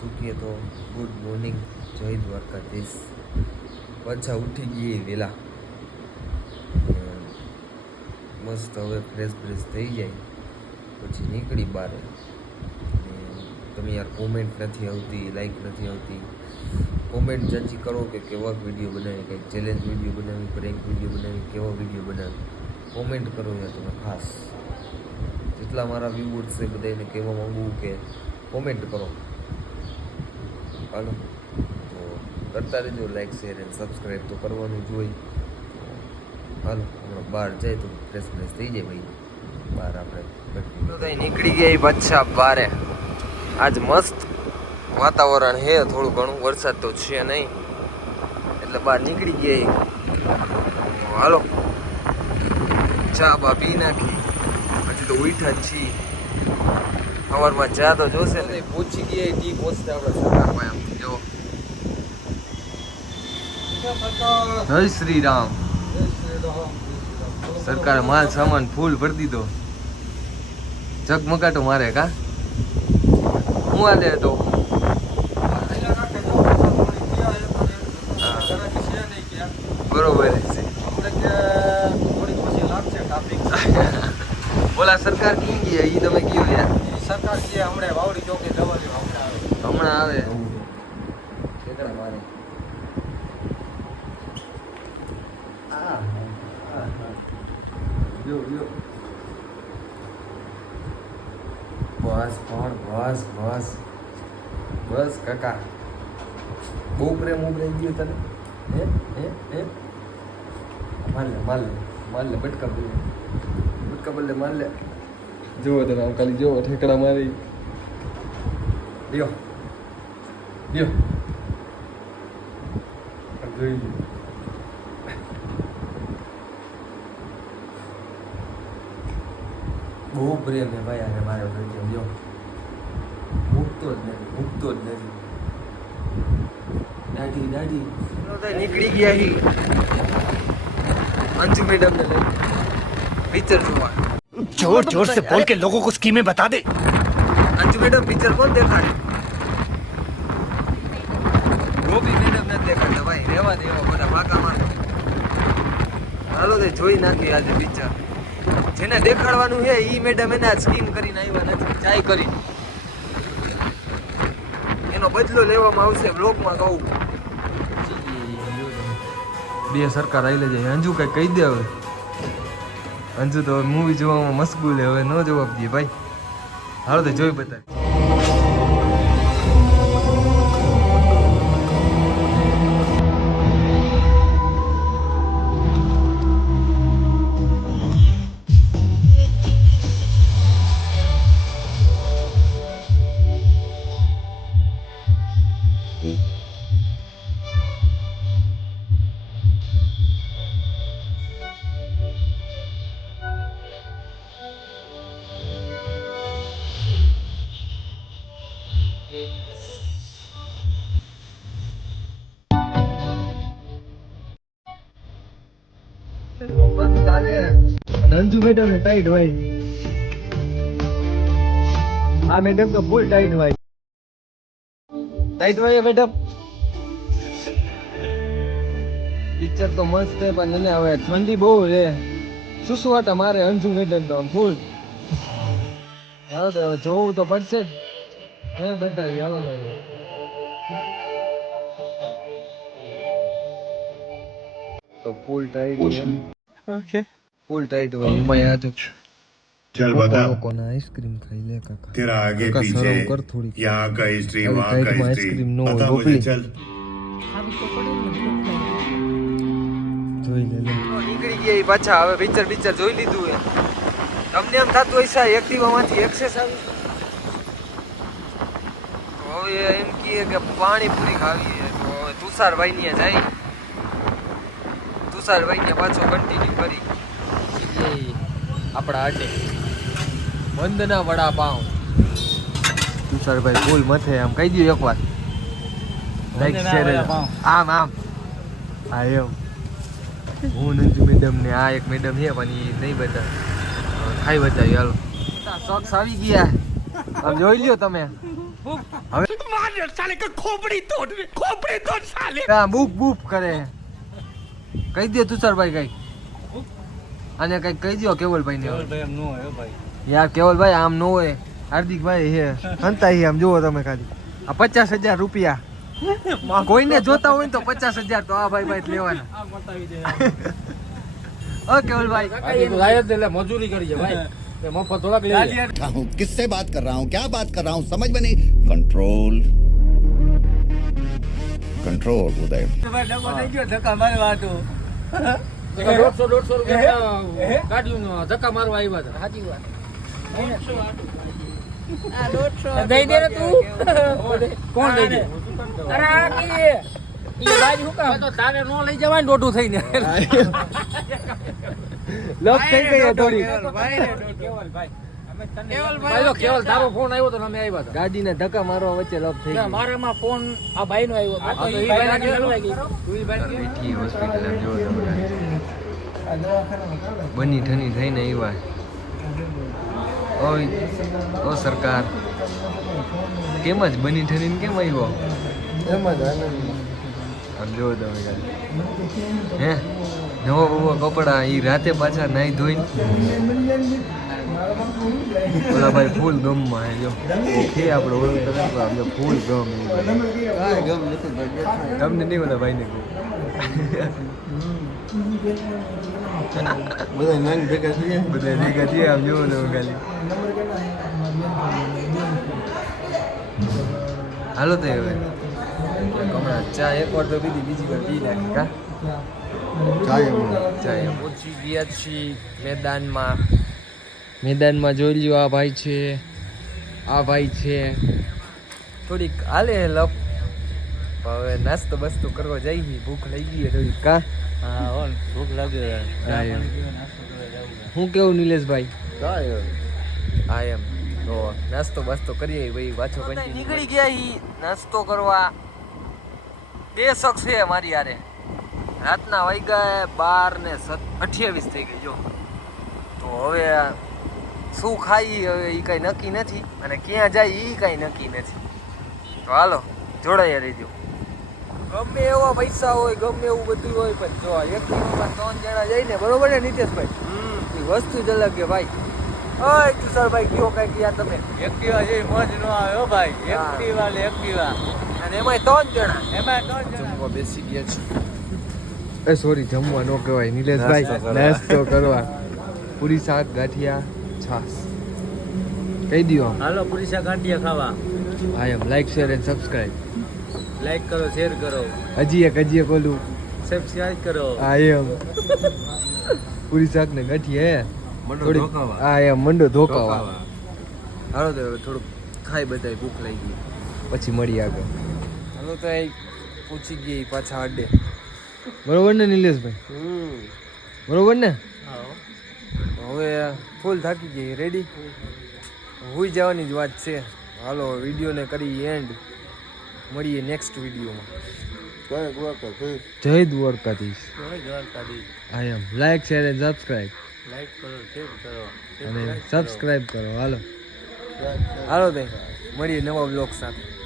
કે તો good morning, જય દ્વારકાધીશ. પાછા ઉઠી ગઈ વહેલા, મસ્ત હવે ફ્રેશ થઈ જાય પછી નીકળી બહાર. તમે યાર કોમેન્ટ નથી આવતી, લાઈક નથી આવતી. કોમેન્ટ જાચી કરો કે કેવા વિડીયો બનાવી, કંઈક ચેલેન્જ વિડીયો બનાવી, પ્રેન્ક વિડીયો બનાવી, કેવા વિડીયો બનાવી. કોમેન્ટ કરો યાર તમે ખાસ. જેટલા મારા વ્યુઅર્સ છે બધાને કહેવા માગું કે કોમેન્ટ કરો. હાલો તો કરતા રહેજો, લાઈક શેર અને સબસ્ક્રાઈબ તો કરવાનું જ હોય. હાલો હમણાં બહાર જાય તો ફ્રેશ થઈ જાય ભાઈ. બહાર આપણે નીકળી ગયા પાછા બારે. આજ મસ્ત વાતાવરણ હે, થોડું ઘણું વરસાદ તો છે નહીં એટલે બહાર નીકળી ગયા. હાલો ચા બા પી નાખી, હજી તો ઉઠા જ છીએ. સવારમાં ચા તો જોશે ને. પહોંચી ગયા ટી પહોંચતા આપણે સરકારમાં એમ જો. જય શ્રી રામ. સરકારે માલ સામાન ફૂલ ભરી દીધો. ચકમકાટો મારે કા હું આલે હતો. બરોબર છે. બોલા સરકાર કી ગયા ઈ તમે કયો યાર. સરકાર છે હમણાં વાવડી ચોકે જવાની હમણાં આવે કેટલા મારે. બસ પણ બસ કાકા. બહુ પ્રેમ ઉભરાઈ ગયો તને. હે માલ લે બટકા બદલે માલ લે. જોવો તમે આમ ખાલી જોવો, ઠેકડા મારી લ્યો જોઈ બહુ પ્રેમ હે ભાઈ આને મારે જો. મૂકતો જ નથી. દાઢી નીકળી ગયા હી અંજુ મેડમ ને લઈ પિક્ચર જોવા. जोर से बोल के लोगों को स्कीमें बता दे. अंजू मैडम पिक्चर कौन देखाड़े? गोपी मैडम ने देखाड़े भाई. रेवा देवा બધા માકા માનો. હાલો તે જોઈ નાખી આજે પિક્ચર. જેને દેખાડવાનું છે ઈ મેડમ એને સ્કીમ કરીને આવ્યા નથી, ચાય કરી. એનો બદલો લેવામાં આવશે બ્લોગમાં કહું. બે સરકાર આવી લેજે. અંજુ કઈ કહી દે હવે. અંજુ તો મૂવી જોવામાં મશગુલ હે, હવે ન જવાબ દે ભાઈ. હાલો તો જોઈ બતાવી. અંજુ મેડમ ને ટાઈટ હોય. આ મેડમ તો ફૂલ ટાઈટ હોય. મેડમ પિક્ચર તો મસ્ત છે પણ એને હવે ઠંડી બહુ રે. સુસવાટા મારે અંજુ મેડમ તો ફૂલ. હાલો તો જોવું તો પડશે જ. હે બતાવી હાલો તો ફૂલ ટાઈટ. ઓકે फुल टाइट हुआ मैं यहाँ तो चल बता कोना आइसक्रीम खाई ले काका. तेरा आगे काका पीछे शर्म कर थोड़ी. यहाँ का हिस्ट्री अरे वहाँ टाइट का में हिस्ट्री आइसक्रीम नो पता रोकली. मुझे चल જોઈ લે. નીકળી ગયા પાછા. હવે પિક્ચર જોઈ લીધું હે. તમને એમ થતું હોય છે એક્ટિવામાંથી એક્સેસ આવી. હવે એમ કહે કે પાણીપુરી ખાવી છે તો હવે તુષારભાઈ ને જાય. તુષારભાઈ ને પાછો કન્ટિન્યુ કરી આપણા આટે વંદના વડાપાઉં. તુષારભાઈ ફૂલ મથે આમ કહી દઉં એકવાર. લાઈક શેર આમ હા એમ. હું નંજુ મેડમ ને આ એક મેડમ છે પણ એ નહીં બતાવે. ખાઈ બતાવી હાલો. શોખ આવી ગયા આમ જોઈ લ્યો તમે. साले का खोपड़ी तोड़ साले બૂફ બૂફ કરે કહી દે તુષારભાઈ કઈ અને કઈ કહી દો કેવલભાઈ ને યાર કેવલભાઈ આમ ન હોય હાર્દિકભાઈ હે હંતા આમ જુઓ તમે ખાલી આ 50,000 રૂપિયા કોઈને જોતા હોય ને તો 50,000 તો આ ભાઈ જ લેવાના ઓ કેવલભાઈ મજૂરી કરી છે ભાઈ મફત થોડાક લઈ हूँ किससे बात कर रहा हूँ क्या बात कर रहा हूँ समझ में नहीं कंट्रोल कंट्रोल उदय ધક્કા મારવા હતો 150 રૂપિયા કાઢ્યું ધક્કા મારવા આવ્યા હતા સાચી વાત દઈ દે તું કોણ દઈ દે અરે આ કી એ બાજુ હું કામ તો તારે નો લઈ જવાય દોઢું થઈને લપ થઈ ગઈ થોડી કેવલ તારો ફોન આવ્યો તો અમે આવ્યા હતા ગાડીને ધક્કા મારવા વચ્ચે લપ થઈ ગઈ મારામાં ફોન આ ભાઈ નો બેઠી હોસ્પિટલ એમ જો બની ઠની થઈને આવ્યા ઓ સરકાર કેમ જ બની ઠનીને કેમ આવ્યો એમ જ આમ જો તમે હે નવો બવો કપડા ઈ રાતે પાછા નાઈ ધોઈને ઓલા ભાઈ ફૂલ ગમમાં હે જો ઓકે આપણે ઓળખ તો આપણે ફૂલ ગમ તમને નહીં ઓલા ભાઈને કહું બધા ભેગા થયા આમ જોવો ને ખાલી હાલો તો હવે કમળા ચા એક વાર તો પીધી બીજી વાર પી નાખી કા ચાય પહોંચી ગયા છીએ મેદાનમાં જોઈ લ્યો આ ભાઈ છે થોડીક હાલે લપ હવે નાસ્તો બસ્તો કરવા જઈએ ભૂખ લઈ ગઈ થોડીક કા હા ભૂખ લાગે હું કેવું નિલેશભાઈ હા એમ તો નાસ્તો બાસ્તો કરીએ ભાઈ પાછો નીકળી ગયા ઈ નાસ્તો કરવા 2 શખ્સ છે મારી યારે રાતના વાગ્યા 12:28 થઈ ગઈ જો તો હવે શું ખાઈ હવે એ કાંઈ નક્કી નથી અને ક્યાં જાય એ કાંઈ નક્કી નથી તો હાલો જોડાયા રહેજો ગમે એવા પૈસા હોય ગમે એવું બધું હોય પણ જો એક્ટિવામાં 3 જણા જાય ને બરોબર ને નીતેશભાઈ એ વસ્તુ જ અલગ કે ભાઈ ઓય તુષારભાઈ કયો કઈ ગયા તમે એક્ટિવા જેવી મોજ નો આવ્યો ભાઈ એક્ટિવા અને એમાંય 3 જમવા બેસી ગયા છે સોરી જમવા ન કહેવાય નિલેશભાઈ નાસ્તો કરવા પૂરી શાક ગાંઠિયા છાસ કહી દો હાલો પૂરી શાક ગાંઠિયા ખાવા I am like share and subscribe like કરો શેર કરો હજી એક ઓલું સબસ્ક્રાઇબ કરો આઈ એમ પૂરી શાક ને ગાંઠિયા મંડો ધોકાવા હાલો તો થોડુંક ખાઈ બધાય ભૂખ લાગી ગઈ પછી મળી આગળ હાલો તો પૂછી ગઈ પાછા અડે બરોબર ને નિલેશભાઈ બરોબર ને હવે ફૂલ થાકી ગઈ રેડી હુઈ જવાની જ વાત છે હાલો વિડીયોને કરી એન્ડ મળીએ નેક્સ્ટ વિડીયોમાં જય Dwarkadhish I am like share and subscribe like કરો શેર કરો અને સબસ્ક્રાઇબ કરો હાલો તો મળીએ નવા બ્લોગ સાથે